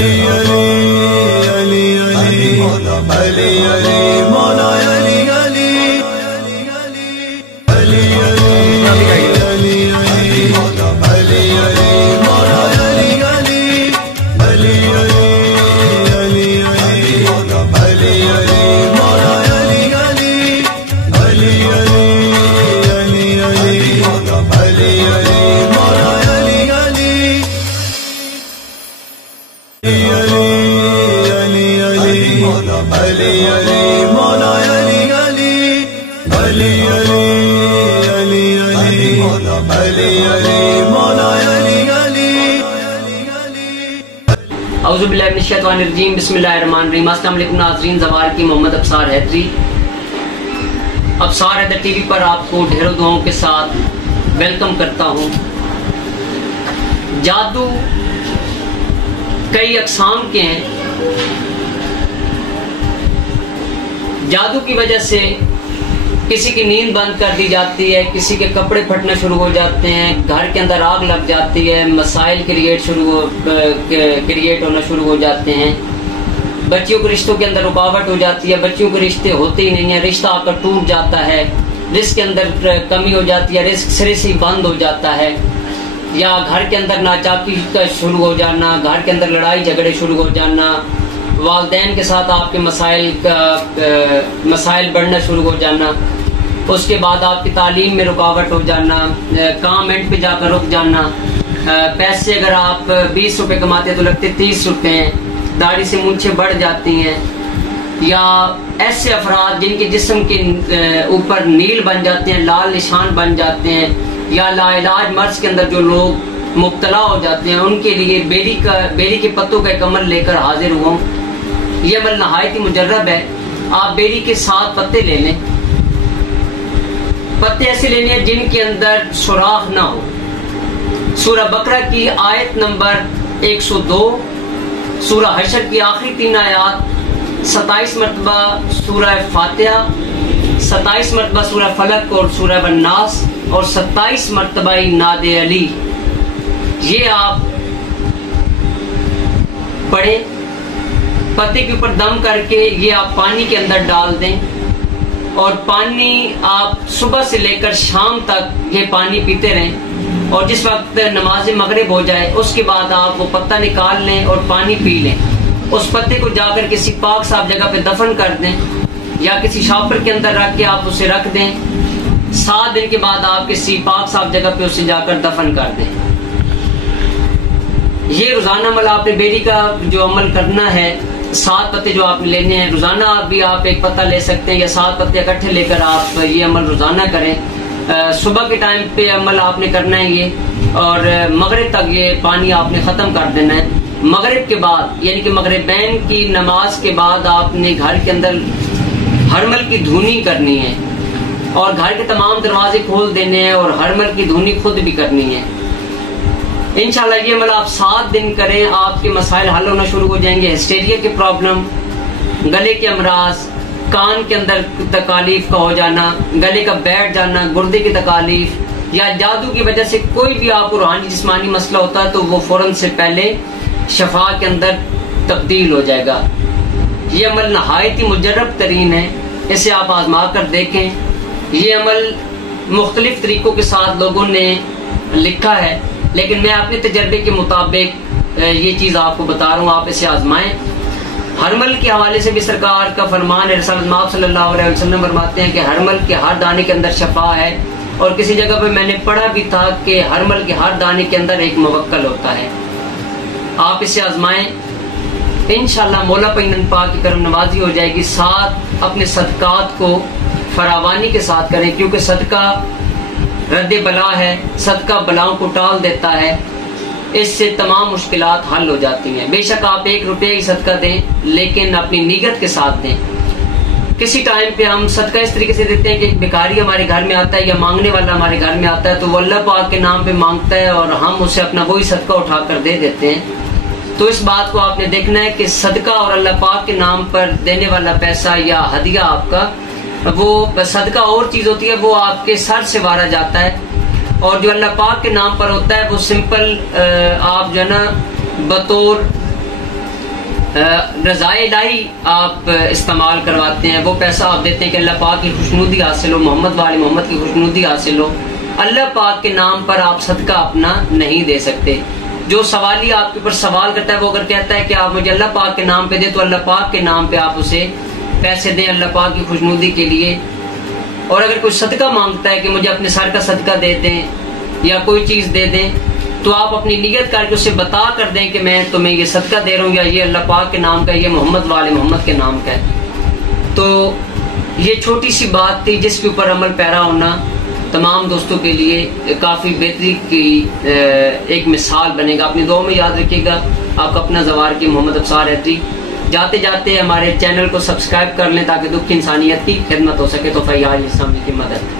अली अली अली अली अली अली मौला अली अली अली अली अली अली अली मौला अली अली अली अली अली अली अली मौला अली अली अली अली अली अली अली मौला अली अली अली अली मौला अली अली अली अली अली अली अली अली मौला अली अली औज़ु बिल्लाहि मिनश शैतानिर रजीम बिस्मिल्लाहिर रहमानिर रहीम। अस्सलाम वालेकुम नाज़रीन, ज़वार की मोहम्मद अब्सार हैदरी। अब्सार हैदर टीवी पर आपको ढेरों दुआओं के साथ वेलकम करता हूँ। जादू कई अक़साम के हैं। जादू की वजह से किसी की नींद बंद कर दी जाती है, किसी के कपड़े फटना शुरू हो जाते हैं, घर के अंदर आग लग जाती है, मसाइल क्रिएट होना शुरू हो जाते हैं, बच्चियों के रिश्तों के अंदर रुकावट हो जाती है, बच्चियों के रिश्ते होते ही नहीं है, रिश्ता आपका टूट जाता है, रिस्क के अंदर कमी हो जाती है, रिस्क सिरे से बंद हो जाता है, या घर के अंदर नाचाकी का शुरू हो जाना, घर के अंदर लड़ाई झगड़े शुरू हो जाना, वालिदैन के साथ आपके मसाइल बढ़ना शुरू हो जाना, उसके बाद आपकी तालीम में रुकावट हो जाना, काम एंड पे जाकर रुक जाना, पैसे अगर आप 20 रुपए कमाते तो लगते 30 रुपए, दाढ़ी से मूंछें बढ़ जाती हैं, या ऐसे अफराद जिनके जिस्म के ऊपर नील बन जाते हैं, लाल निशान बन जाते हैं, या लाइलाज मर्ज के अंदर जो लोग मुब्तला हो जाते हैं, उनके लिए बेरी के पत्तों का एक अमल लेकर हाजिर हुआ हूँ। ये अमल नहायत ही मुजर्रब है। आप बेरी के 7 पत्ते ले लें। पत्ते ऐसे लेने हैं जिनके अंदर सुराख ना हो। सूरह बकरा की आयत नंबर 102, सूरह हशर की आखिरी 3 आयत, 27 मरतबा सूरह फातिहा, 27 मरतबा सूरह फलक और सूरह वन्नास, और 27 मरतबा नादे अली। ये आप पढ़ें। पत्ते के ऊपर दम करके ये आप पानी के अंदर डाल दें, और पानी आप सुबह से लेकर शाम तक ये पानी पीते रहें, और जिस वक्त नमाज मगरिब हो जाए उसके बाद आप वो पत्ता निकाल लें और पानी पी लें। उस पत्ते को जाकर किसी पाक साफ जगह पे दफन कर दें, या किसी शापर के अंदर रख के आप उसे रख दें। 7 दिन के बाद आप किसी पाक साफ जगह पे उसे जाकर दफन कर दें। ये रोजाना अमल आपने बेरी का जो अमल करना है, 7 पत्ते जो आपने लेने हैं, रोजाना आप एक पत्ता ले सकते हैं, या 7 पत्ते इकट्ठे लेकर आप ये अमल रोजाना करें। सुबह के टाइम पे अमल आपने करना है ये, और मगरिब तक ये पानी आपने खत्म कर देना है। मगरिब के बाद यानी कि मगरिबैन की नमाज के बाद आपने घर के अंदर हरमल की धुनी करनी है, और घर के तमाम दरवाजे खोल देने हैं, और हरमल की धुनी खुद भी करनी है। इंशाल्लाह ये अमल आप 7 दिन करें, आपके मसाइल हल होना शुरू हो जाएंगे। हिस्टेरिया की प्रॉब्लम, गले के अमराज, कान के अंदर तकालीफ का हो जाना, गले का बैठ जाना, गुर्दे की तकालीफ, या जादू की वजह से कोई भी आपको रूहानी जिस्मानी मसला होता है तो वो फौरन से पहले शफा के अंदर तब्दील हो जाएगा। ये अमल नहायत ही मुजर्रब तरीन है, इसे आप आजमा कर देखें। ये अमल मुख्तलिफ तरीकों के साथ लोगों ने लिखा है, लेकिन मैं अपने तजर्बे के मुताबिक ये चीज आपको बता रहा हूँ, आप इसे आजमाएं। हरमल के हवाले से भी सरकार का फरमान है, रसूलुल्लाह सल्लल्लाहु अलैहि वसल्लम फरमाते हैं कि हरमल के हर दाने के अंदर शफा है, और किसी जगह पे मैंने पढ़ा भी था कि हरमल के हर दाने के अंदर एक मुवक्कल होता है। आप इसे आजमाएं, इंशाअल्लाह मौला पैगंबर पाक की करम नवाजी हो जाएगी। साथ अपने सदकात को फरावानी के साथ करें, क्योंकि सदका रद्द बला है, सदका बलाओं को टाल देता है, इससे तमाम मुश्किलात हल हो जाती हैं। बेशक आप 1 रुपये ही सदका दें, लेकिन अपनी नीयत के साथ दें। किसी टाइम पे हम सदका इस तरीके से देते हैं कि एक भिखारी हमारे घर में आता है, या मांगने वाला हमारे घर में आता है, तो वो अल्लाह पाक के नाम पे मांगता है, और हम उसे अपना वही सदका उठाकर दे देते हैं। तो इस बात को आपने देखना है कि सदका और अल्लाह पाक के नाम पर देने वाला पैसा या हदिया आपका, वो सदका और चीज होती है, वो आपके सर से वारा जाता है, और जो अल्लाह पाक के नाम पर होता है वो सिंपल आप जो है ना बतौर रज़ाए इलाही आप इस्तेमाल करवाते हैं, वो पैसा आप देते हैं कि अल्लाह पाक की खुशनुदी हासिल हो, मोहम्मद वाले मोहम्मद की खुशनुदी हासिल हो, अल्लाह पाक के नाम पर आप सदका अपना नहीं दे सकते। जो सवाली आपके ऊपर सवाल करता है वो अगर कहता है कि आप मुझे अल्लाह पाक के नाम पे दे, तो अल्लाह पाक के नाम पे आप उसे पैसे दें अल्लाह पाक की खुशनुदी के लिए। और अगर कोई सदका मांगता है कि मुझे अपने सर का सदका दे दें या कोई चीज दे दें, तो आप अपनी नियत करके उसे बता कर दें कि मैं तुम्हें ये सदका दे रहा हूँ, या ये अल्लाह पाक के नाम का, ये मोहम्मद वाले मोहम्मद के नाम का है। तो ये छोटी सी बात थी जिसके ऊपर अमल पैरा होना तमाम दोस्तों के लिए काफी बेहतरी की एक मिसाल बनेगा। अपनी दुआ में याद रखिएगा। आपका अपना ज़वार की मोहम्मद अफसार हैदरी। जाते जाते हमारे चैनल को सब्सक्राइब कर लें ताकि दुख की इंसानियत की खिदमत हो सके। तो फैयाज इस्लामी की मदद।